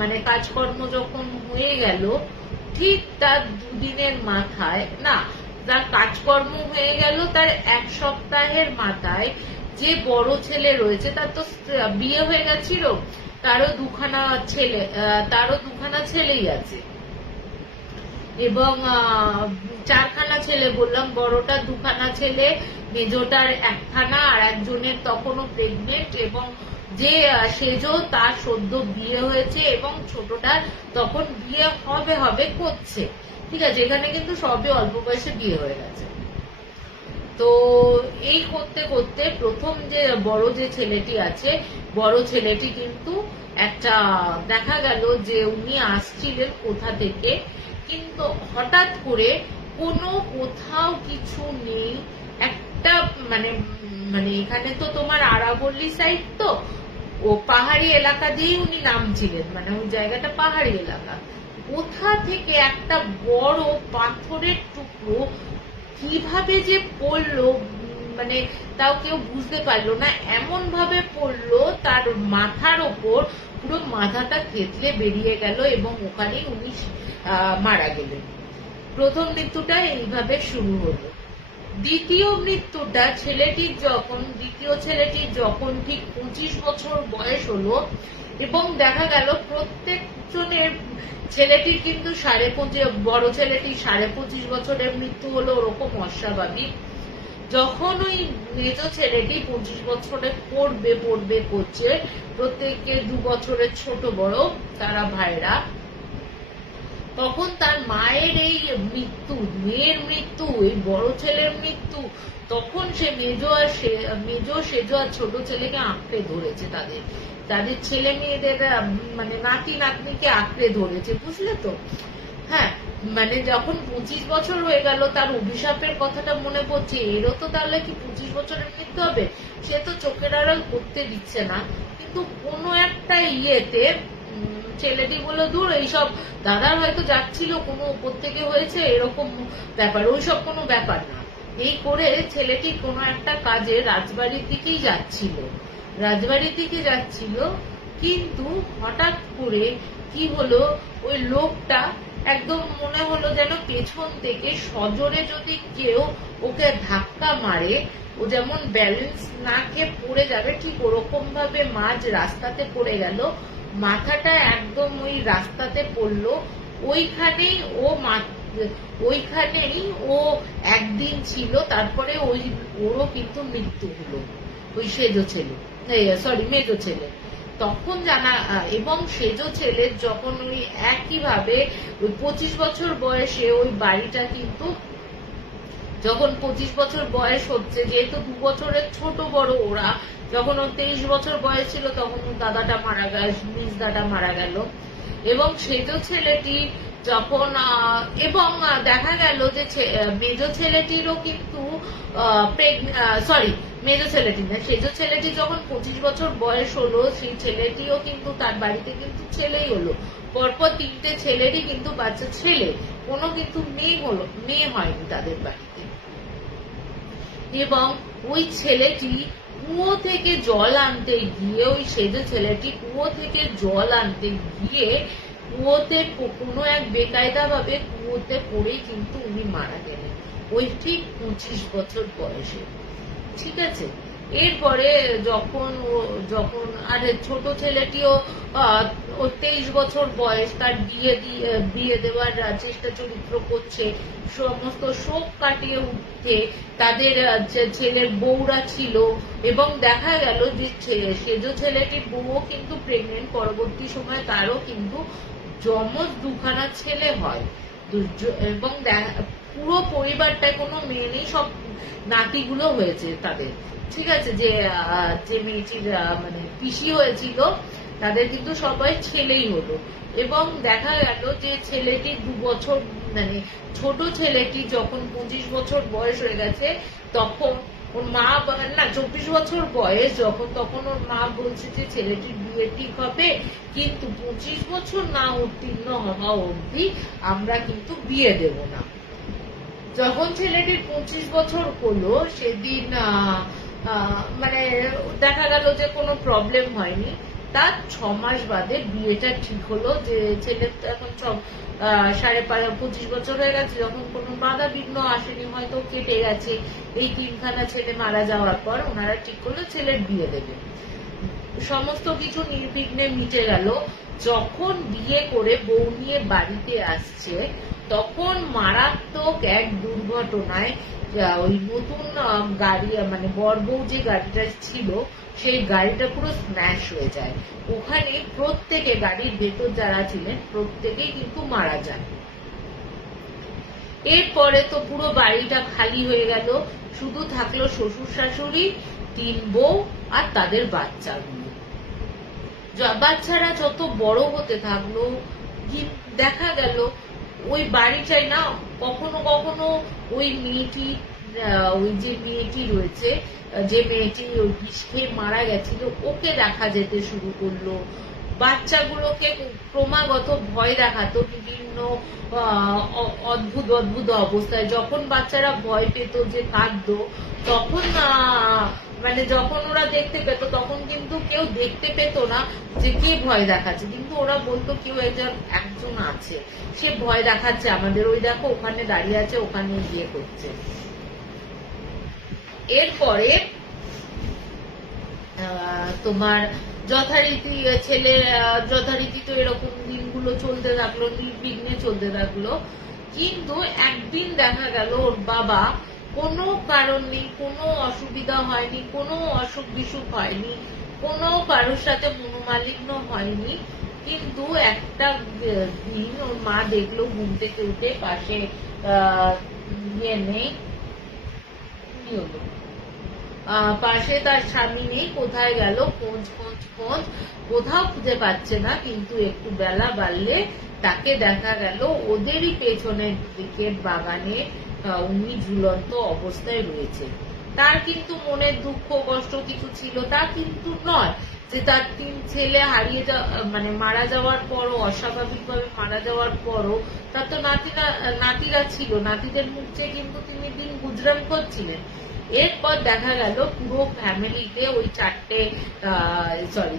মানে কাজকর্ম যখন হয়ে গেল, ঠিক তার দুদিনের মাথায়, না তার কাজকর্ম হয়ে গেল তার এক সপ্তাহের মাথায়, যে বড় ছেলে রয়েছে তার তো বিয়ে হয়ে গেছিল, তারও দুখানা ছেলেই আছে, এবং চারখানা ছেলে বললাম, বড়টার দুখানা ছেলে, মেজোটার একখানা, আর একজনের তখনও প্রেগনেন্ট, এবং যে সেজো তার সদ্য বিয়ে হয়েছে, এবং ছোটটার তখন বিয়ে হবে করছে। ঠিক আছে, এখানে কিন্তু সবে অল্প বয়সে বিয়ে হয়ে গেছে। তো এই করতে করতে প্রথম যে বড় যে ছেলেটি আছে, বড় ছেলেটি কিন্তু একটা দেখা গেল যে উনি আসছিলেন কোথা থেকে, কিন্তু হঠাৎ করে কোথাও কিছু নেই, একটা মানে মানে এখানে তো তোমার আরাবল্লী সাইড, তো ও পাহাড়ি এলাকা দিয়েই উনি নামছিলেন, মানে ওই জায়গাটা পাহাড়ি এলাকা, কোথা থেকে একটা বড় পাথরের টুকরো কিভাবে যে পড়লো, মানে তাও কেউ বুঝতে পারলো না, এমন ভাবে পড়লো তার মাথার ওপর, পুরো মাথাটা থেতলে বেরিয়ে গেল, এবং ওখানেই উনি মারা গেলেন। প্রথম মৃত্যুটা এইভাবে শুরু হলো। দ্বিতীয় ছেলেটির যখন ঠিক 25 বছর বয়স হলো, এবং দেখা গেল প্রত্যেকজনের, ছেলেটির কিন্তু বড় ছেলেটির 25.5 বছরের মৃত্যু হলো, ওরকম অস্বাভাবিক। যখন ওই মেজ ছেলেটি 25 বছরে পড়বে করছে, প্রত্যেকে 2 বছরের ছোট বড়, তারা ভাইরা, তখন তার মায়ের এই মৃত্যু, মেয়ের মৃত্যু, এই বড় ছেলের মৃত্যু, তখন সে সেজো আর ছোট ছেলেকে আঁকড়ে ধরেছে, তাদের ছেলে মেয়েদের মানে নাতি নাতনিকে আঁকড়ে ধরেছে, বুঝলে তো। হ্যাঁ, মানে যখন 25 বছর হয়ে গেল, তার অভিশাপের কথাটা মনে পড়ছে, এরও তো তাহলে কি 25 বছরের মৃত্যু হবে, সে তো চোখের আড়াল করতে দিচ্ছে না, কিন্তু কোনো একটা ইয়েতে ছেলেটি বললো দূর, এইসব দাদার হয়তো যাচ্ছিল, কোনো উপর থেকে হয়েছে এরকম ব্যাপার, ওইসব কোনো ব্যাপার না। এই করে ছেলেটি কোনো একটা কাজে রাজবাড়ির দিকে যাচ্ছিল, কিন্তু হঠাৎ করে কি হলো, ওই লোকটা একদম মনে হলো যেন পেছন থেকে সজোরে যদি কেউ ওকে ধাক্কা মারে, ও যেমন ব্যালেন্স না খেয়ে পড়ে যাবে, ঠিক ওরকম ভাবে মাঝ রাস্তাতে পড়ে গেল, মাথাটা একদম ওই রাস্তাতে পড়লো। ওইখানেই ও একদিন ছিল, তারপরে ওরও কিন্তু মৃত্যু হলো, ওই মেজো ছেলে। তখন জানা, এবং সেজো ছেলের যখন ওই একইভাবে ওই 25 বছর বয়সে ওই বাড়িটা কিন্তু, যখন 25 বছর বয়স হচ্ছে, যেহেতু 2 বছরের ছোট বড় ওরা, যখন ওর 23 বছর বয়স ছিল তখন নিজ দাদা মারা গেল, এবং সেজো ছেলেটি যখন, এবং দেখা গেল যে মেজো ছেলেটিরও কিন্তু সেজো ছেলেটি যখন 25 বছর বয়স হলো, সেই ছেলেটিও কিন্তু তার বাড়িতে কিন্তু ছেলেই হলো, পরপর 3টে ছেলেরই কিন্তু বাচ্চা ছেলে, কোনো কিন্তু মেয়ে হয়নি তাদের বাড়িতে। এবং ওই ছেলেটি কুয়ো থেকে জল আনতে গিয়ে, ওই সেজো ছেলেটি কুয়ো থেকে জল আনতে গিয়ে কুয়োতে কোনো এক বেকায়দা ভাবে কুয়োতে পড়ে কিন্তু উনি মারা গেলেন, ওই ঠিক 25 বছর বয়সে। ঠিক আছে, এরপরে যখন আর ছোট ছেলেটিও ওর 23 বছর বয়স, তার বিয়ে দেওয়ার চেষ্টা চরিত্র করছে, সমস্ত শোক কাটিয়ে উঠতে তাদের ছেলের বউরা ছিল, এবং দেখা গেল যে সেজ ছেলেটির বউও কিন্তু প্রেগনেন্ট, পরবর্তী সময় তারও কিন্তু যমজ দুখানা ছেলে হয়, এবং পুরো পরিবারটায় কোনো মেয়ে নেই, সব নাতিগুলো হয়েছে তাদের, ঠিক আছে। যে মেয়েটির মানে পিসি হয়েছিল তাদের কিন্তু সবাই ছেলেই হলো, এবং দেখা গেল যে ছেলেটি 2 বছর মানে ছোট ছেলেটি যখন 25 বছর বয়স হয়ে গেছে, তখন ওর মা, না 24 বছর বয়স যখন, তখন ওর মা বলছে যে ছেলেটির বিয়ে ঠিক হবে, কিন্তু 25 বছর না উত্তীর্ণ হওয়া অবধি আমরা কিন্তু বিয়ে দেব না। যখন ছেলেটির 25 বছর হলো, সেদিন মানে দেখা গেল যে কোনো প্রবলেম হয়নি, তার 6 মাস বাদে বিয়েটা ঠিক হলো। যে ছেলে এখন 25 বছর হয়ে গেছে, যখন কোনো বাধা বিঘ্ন আসেনি, হয়তো কেটে গেছে, এই 3খানা ছেলে মারা যাওয়ার পর ওনারা ঠিক করলো ছেলের বিয়ে দেবে, সমস্ত কিছু নির্বিঘ্নে মিটে গেল। যখন বিয়ে করে বউ নিয়ে বাড়িতে আসছে, তখন মারাত্মক এক দুর্ঘটনায় ওই নতুন গাড়ি, মানে বর বউ যে গাড়িটা ছিল, সেই গাড়িটা পুরো স্ম্যাশ হয়ে যায়। ওখানে প্রত্যেকে, গাড়ির ভেতর যারা ছিলেন প্রত্যেকেই কিন্তু মারা যায়। এরপরে তো পুরো বাড়িটা খালি হয়ে গেল, শুধু থাকলো শ্বশুর শাশুড়ি, 3 বউ আর তাদের বাচ্চাগুলো। বাচ্চারা যত বড় হতে থাকলো, দেখা গেল ওই বাড়িটাই না, কখনো কখনো ওই মেয়েটি, ওই যে মেয়েটি রয়েছে, যে মেয়েটি ওই বিষ খেয়ে মারা গেছিল, ওকে দেখা যেতে শুরু করলো। বাচ্চাগুলোকে ক্রমাগত ভয় দেখাতো বিভিন্ন অদ্ভুত অদ্ভুত অবস্থায়। যখন বাচ্চারা ভয় পেত, যে কাঁদতো, তখন মানে যখন ওরা দেখতে পেত, তখন কিন্তু কেউ দেখতে পেত না যে কে ভয় দেখাচ্ছে, কিন্তু ওরা বলতো কেউ একজন আছে, সে ভয় দেখাচ্ছে আমাদের, ওই দেখো ওখানে দাঁড়িয়ে আছে, ওখানে গিয়ে করছে। এরপরে তোমার যথারীতি যথারীতি তো এরকম দিনগুলো চলতে থাকলো, নির্বিঘ্নে চলতে থাকলো। কিন্তু একদিন দেখা গেল ওর বাবা কোনো কারণ নেই, কোনো অসুবিধা হয়নি, কোনো অসুখ বিসুখ হয়নি, কোনো কারোর সাথে মনোমালিন্য হয়নি, কিন্তু একটা দিন ওর মা দেখলো ঘুম থেকে উঠে পাশে নেই, কি হলো, পাশে তার স্বামী নেই, কোথায় গেল, খোঁজ কোথাও খুঁজে পাচ্ছে না। কিন্তু একটু বেলা বাড়লে তাকে দেখা গেল ওদেরই পেছনের দিকের বাগানে উনি ঝুলন্ত অবস্থায় রয়েছে। তার কিন্তু মনের দুঃখ কষ্ট কিছু ছিল, তা কিন্তু নয় যে তার 3 ছেলে হারিয়ে মানে মারা যাওয়ার পরও, অস্বাভাবিকভাবে মারা যাওয়ার পরও তার তো নাতিরা ছিল, নাতিদের মুখ চেয়ে কিন্তু তিনি দিন গুজরান করছিলেন। এরপর দেখা গেল পুরো ফ্যামিলিতে ওই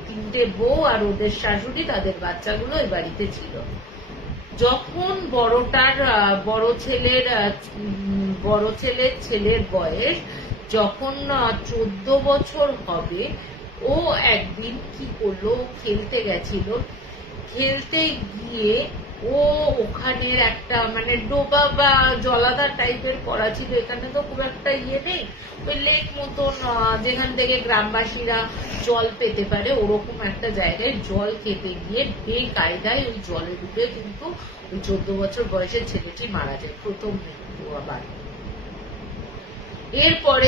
3টে বউ আর ওদের শাশুড়ি, তাদের বাচ্চাগুলো ওই বাড়িতে ছিল। যখন বড় ছেলের বয়স যখন 14 বছর হবে, ও একদিন কি করলো, খেলতে গেছিল, খেলতে গিয়ে ও ওখানের একটা মানে ডোবা বা জলাধার টাইপের করা ছিল, এখানে তো খুব একটা নেই, ওই লেক মতন যেখান থেকে গ্রামবাসীরা জল পেতে পারে, ওরকম একটা জায়গায় জল খেতে গিয়ে বেকায়দায় ওই জলে ডুবে কিন্তু ওই 14 বছর বয়সের ছেলেটি মারা যায়, প্রথম মৃত্যু। আবার এরপরে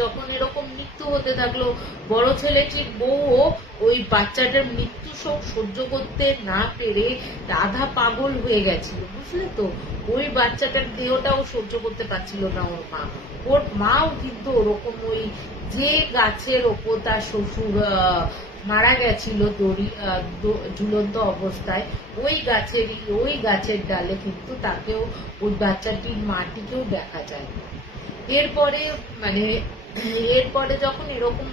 যখন এরকম মৃত্যু হতে থাকলো, বড় ছেলেটির বউও ওই বাচ্চাটার মৃত্যু শোক সহ্য করতে না পেরে আধা পাগল হয়ে গেছিল, বুঝলে তো। ওই বাচ্চাটার দেহটাও সহ্য করতে পারছিল না ওর মাও কিন্তু ওরকম ওই যে গাছের ওপর তার শ্বশুর মারা গেছিল ঝুলন্ত অবস্থায়, ওই গাছের ডালে কিন্তু তাকেও, ওই বাচ্চাটির মাটিকেও দেখা যায়। এরপরে যখন এরকম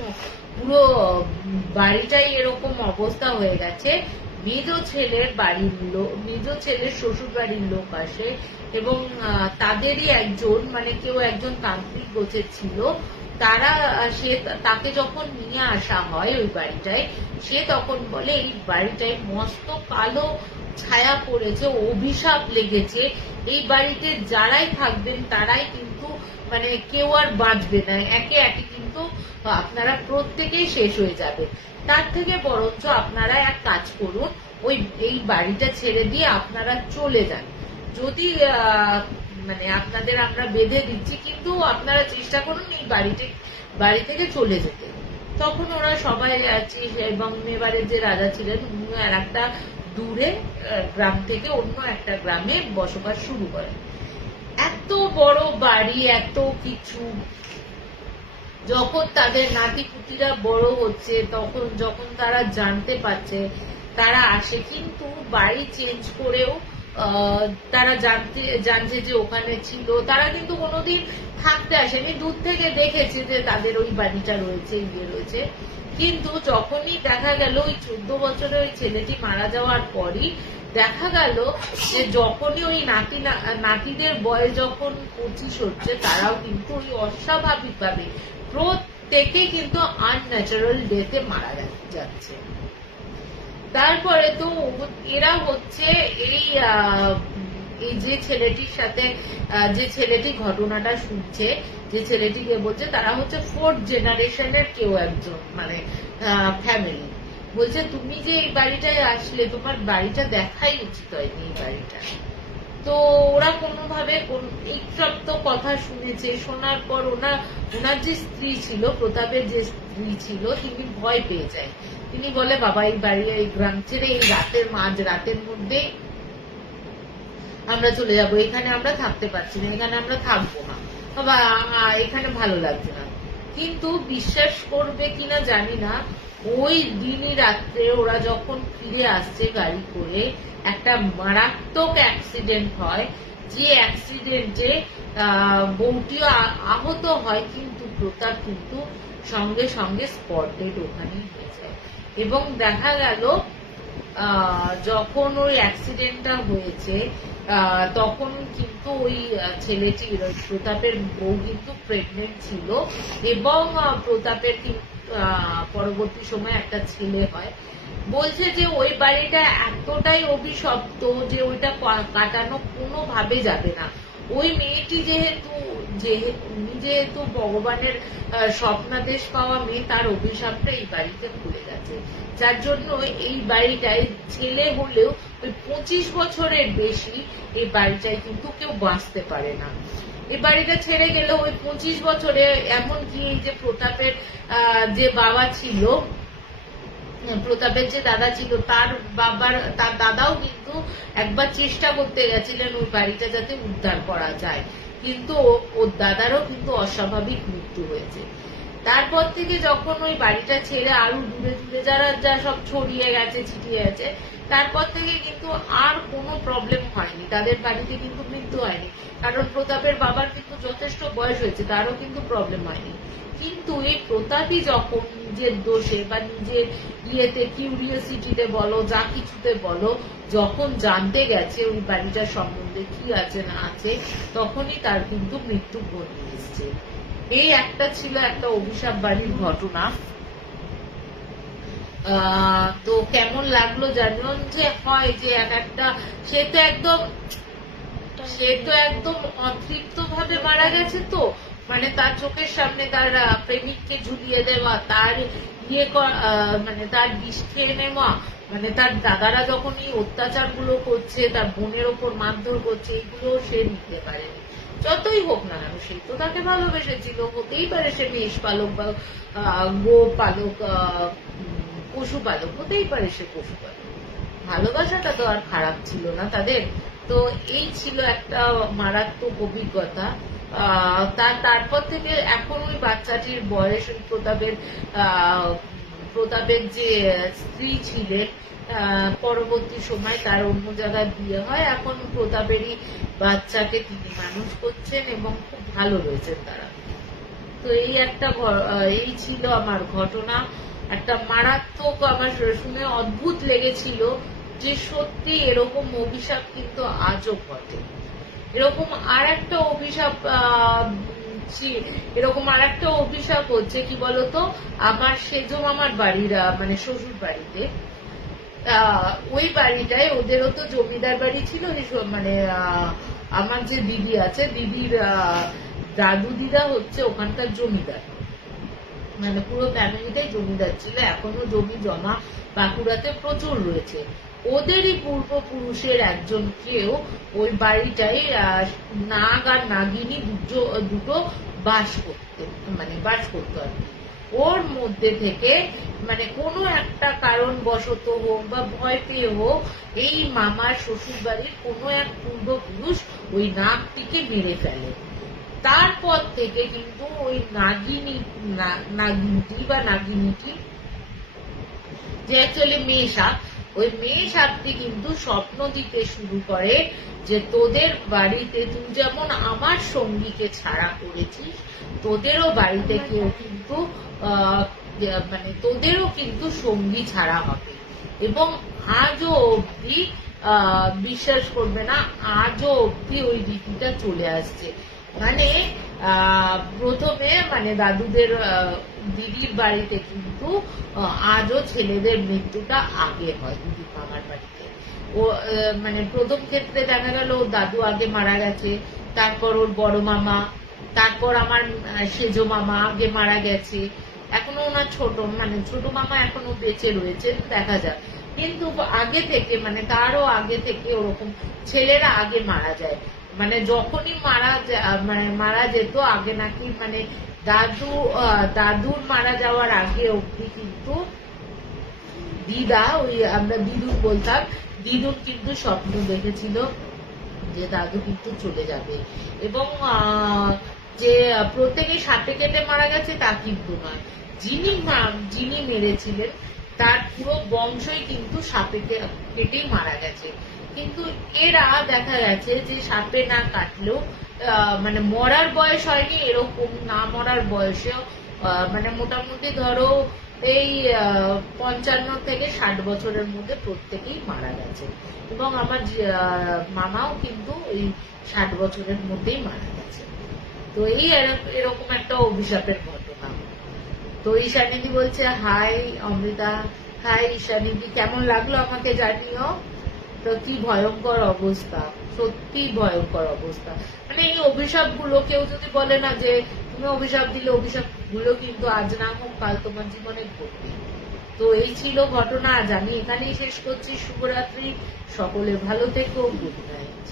পুরো বাড়িটাই এরকম অবস্থা হয়ে গেছে, মেজ ছেলের শ্বশুর বাড়ির লোক আসে, এবং তাদেরই একজন, মানে কেউ একজন তান্ত্রিক গোছের ছিল, তারা তাকে যখন নিয়ে আসা হয় ওই বাড়িটায়, সে তখন বলে এই বাড়িটায় মস্ত কালো ছায়া পড়েছে, অভিশাপ লেগেছে, এই বাড়িতে যারাই থাকবেন তারাই কিন্তু মানে কেউ আর বাঁচবে না, একে একে কিন্তু আপনারা প্রত্যেকেই শেষ হয়ে যাবে। তার থেকে বরঞ্চ আপনারা এক কাজ করুন, ওই এই বাড়িটা ছেড়ে দিয়ে আপনারা চলে যান। যদি মানে আপনাদের আমরা বেঁধে দিচ্ছি, কিন্তু আপনারা চেষ্টা করুন এই বাড়ি থেকে চলে যেতে। তখন ওরা সবাই এবং মেবারের যে রাজা ছিলেন উনিও আর একটা দূরে গ্রাম থেকে অন্য একটা গ্রামে বসবাস শুরু করেন। এত বড় বাড়ি, এত কিছু, যখন তাদের নাতিপুতিরা বড় হচ্ছে, তখন যখন তারা জানতে পারছে, তারা আসে, কিন্তু বাড়ি চেঞ্জ করেও তারা জানছে যে ওখানে ছিল, তারা কিন্তু কোনোদিন থাকতে আসেনি, দূর থেকে দেখেছে যে তাদের ওই বাড়িটা রয়েছে, ইয়ে রয়েছে। কিন্তু যখনই দেখা গেল ওই 14 বছরের ওই ছেলেটি মারা যাওয়ার পরই দেখা গেল যে যখনই ওই নাতিদের বয়স যখন 25 হচ্ছে, তারাও কিন্তু ওই অস্বাভাবিক ভাবে প্রত্যেকে কিন্তু আনন্যাচারাল ডেথে মারা যাচ্ছে। তারপরে তো এরা হচ্ছে এই যে ছেলেটির সাথে যে ছেলেটি ঘটনাটা শুনছে, যে ছেলেটিকে বলছে, তারা হচ্ছে 4th জেনারেশনের কেউ একজন, মানে ফ্যামিলি। বলছে তুমি যে এই বাড়িটায় আসলে, তোমার বাড়িটা দেখাই উচিত হয়নি এই বাড়িটা। তো ওরা কোনোভাবে এইসব তো কথা শুনেছে, শোনার পর ওনার যে স্ত্রী ছিল, প্রতাপের যে স্ত্রী ছিল, তিনি ভয় পেয়ে যায়। তিনি বলে বাবা এই বাড়ি, এই গ্রাম ছেড়ে এই মাঝ রাতের মধ্যে আমরা চলে যাব, এখানে আমরা থাকতে পারছি না, এখানে আমরা থাকবো না, বাবা এখানে ভালো লাগছে না। কিন্তু বিশ্বাস করবে কিনা জানি না, ওই দিনই রাত্রে ওরা যখন ফিরে আসছে গাড়ি করে, একটা মারাত্মক অ্যাক্সিডেন্ট হয়, যে অ্যাক্সিডেন্টে বউটিও আহত হয়, কিন্তু প্রতাপ কিন্তু সঙ্গে সঙ্গে স্পট ডেড ওখানেই হয়ে যায়। এবং দেখা গেল যখন ওই অ্যাক্সিডেন্টটা হয়েছে, তখন কিন্তু ওই ছেলেটি, প্রতাপের বউ কিন্তু প্রেগনেন্ট ছিল, এবং প্রতাপের পরবর্তী সময় একটা ছেলে হয়। বলছে যে ওই বাড়িটা এতটাই অভিশপ্ত যে ওইটা কাটানো কোনোভাবে যাবে না। ওই মেয়েটি যেহেতু ভগবানের স্বপ্নাদেশ পাওয়া মেয়ে, তার অভিশাপটা এই বাড়িতে খুলে গেছে, যার জন্য এই বাড়িটায় ছেলে হলেও ওই 25 বছরের বেশি এই বাড়িটায় কিন্তু কেউ বাঁচতে পারে না। এই বাড়িটা ছেড়ে গেলে ওই 25 বছরে, এমনকি এই যে প্রতাপের যে বাবা ছিল, প্রতাপের যে দাদা ছিল, তার দাদাও কিন্তু একবার চেষ্টা করতে গেছিলেন ওই বাড়িটা যাতে উদ্ধার করা যায়, কিন্তু ওর দাদারও কিন্তু অস্বাভাবিক মৃত্যু হয়েছে। তারপর থেকে যখন ওই বাড়িটা ছেড়ে আরো দূরে দূরে যা সব ছড়িয়ে গেছে, ছিটিয়ে গেছে, তারপর থেকে কিন্তু আর কোনো প্রবলেম হয়নি, তাদের বাড়িতে কিন্তু মৃত্যু হয়নি, কারণ প্রতাপের বাবার কিন্তু যথেষ্ট বয়স হয়েছে, তারও কিন্তু প্রবলেম হয়নি। কিন্তু এই প্রতাপই যখন নিজের দোষে বা নিজের কিউরিওসিটিতে বলো, যা কিছুতে বলো, যখন জানতে গেছে ওই বাড়িটার সম্বন্ধে কি আছে না আছে, তখনই তার কিন্তু মৃত্যু ঘটে এসছে। এই একটা ছিল একটা অভিশাপ বাড়ির ঘটনা। তো কেমন লাগলো জানুন, যে হয় যে একটা সে তো একদম অতৃপ্ত ভাবে মারা গেছে, তো মানে তার চোখের সামনে তার প্রেমিককে ঝুলিয়ে দেওয়া, তার মানে তার বিষ খেয়ে নেওয়া, মানে তার দাদারা যখন এই অত্যাচার গুলো করছে, তার বোনের ওপর মারধর করছে, এইগুলো সে নিতে পারেনি। যতই হোক না কেন, সে তো তাকে ভালোবেসেছিল, হতেই পারে সে মেষ পালক বা গো পালক, পশুপালক, হতেই পারে সে পশুপালক, ভালোবাসাটা তো আর খারাপ ছিল না তাদের। তো এই ছিল একটা মারাত্মক অভিজ্ঞতা। তারপর থেকে এখন ওই বাচ্চাটির বয়স, ওই প্রতাপের যে স্ত্রী ছিলেন, পরবর্তী সময় তার অন্য জায়গায় বিয়ে হয়, এখন প্রতাপেরই বাচ্চাকে তিনি মানুষ করছেন এবং খুব ভালো রয়েছেন তারা। তো এই ছিল আমার ঘটনা, একটা মারাত্মক, আমার শুনে অদ্ভুত লেগেছিল যে সত্যি এরকম অভিশাপ কিন্তু আজও ঘটে। এরকম আর একটা অভিশাপ এরকম আর একটা অভিশাপ হচ্ছে কি বলতো, আমার সেজো মামার বাড়ির মানে শ্বশুর বাড়িতে, ওই বাড়িটায় ওদেরও তো জমিদার বাড়ি ছিল, মানে আমার যে দিদি আছে, দিদির দাদু দিদা হচ্ছে ওখানকার জমিদার, মানে পুরো ফ্যামিলিটাই জমিদার ছিল। এখনো জমি জমা বাঁকুড়াতে প্রচুর রয়েছে। ওদেরই পূর্বপুরুষের একজন কেউ ওই বাড়িটাই নাগ আর নাগিনী দুটো বাস করতো আর কি। ওর মধ্যে থেকে মানে কোনো একটা কারণ বশত হোক বা ভয় পেয়ে হোক, এই মামার শ্বশুর বাড়ির কোনো এক পূর্বপুরুষ ওই নাগটিকে মেরে ফেলে। তারপর থেকে কিন্তু ওই নাগিনীটি যে অ্যাকচুয়ালি মেয়ে সাপ, ওই মেয়ে সাপটি কিন্তু স্বপ্ন দিতে শুরু করে যে তোদের বাড়িতে তুই যেমন আমার সঙ্গীকে ছাড়া করেছিস, তোদেরও বাড়িতে কেউ কিন্তু মানে তোদেরও কিন্তু সঙ্গী ছাড়া হবে। এবং আজও অব্দি বিশ্বাস করবে না, আজও অব্দি ওই রীতিটা চলে আসছে। মানে প্রথমে মানে দাদুদের দিদির বাড়িতে কিন্তু আজও ছেলেদের মৃত্যুটা আগে হয় দিদির মামার বাড়িতে। ও মানে প্রথম ক্ষেত্রে দেখা গেল ওর দাদু আগে মারা গেছে, তারপর ওর বড় মামা, তারপর আমার সেজো মামা আগে মারা গেছে, এখনো ওনার ছোট মামা এখনো বেঁচে রয়েছে, দেখা যাক। কিন্তু আগে থেকে মানে তারও আগে থেকে ওরকম ছেলেরা আগে মারা যায়। মানে যখনই মারা যেত আগে নাকি মানে দাদুর মারা যাওয়ার আগে অব্দি কিন্তু দিদা, ওই আমরা দিদুর বলতাম, দিদুর কিন্তু স্বপ্ন দেখেছিল যে দাদু কিন্তু চলে যাবে। এবং যে প্রত্যেকে সাপে কেটে মারা গেছে তা কিন্তু নয়, যিনি মেরেছিলেন তার পুরো বংশই কিন্তু সাপে কেটেই মারা গেছে। কিন্তু এরা দেখা গেছে যে সাপে না কাটলেও মানে মরার বয়স হয়নি, এরকম না মরার বয়সেও মানে মোটামুটি ধরো এই 55 থেকে 60 বছরের মধ্যে প্রত্যেকেই মারা গেছে। এবং আমার মামাও কিন্তু এই 60 বছরের মধ্যেই মারা গেছে। তো এই এরকম একটা অভিশাপের ঘটনা। তো ঈশানিদি বলছে হাই অমৃতা, হাই ঈশানিদি, কেমন লাগলো আমাকে জানিও। তো কি ভয়ঙ্কর অবস্থা, সত্যি ভয়ঙ্কর অবস্থা। মানে এই অভিশাপ গুলো কেউ যদি বলে না যে তুমি অভিশাপ দিলে, অভিশাপ গুলো কিন্তু আজ না হোক কাল তোমার জীবনে ঘটবে। তো এই ছিল ঘটনা, আজ আমি এখানেই শেষ করছি। শুভরাত্রি, সকলে ভালো থেকো, গুড নাইট।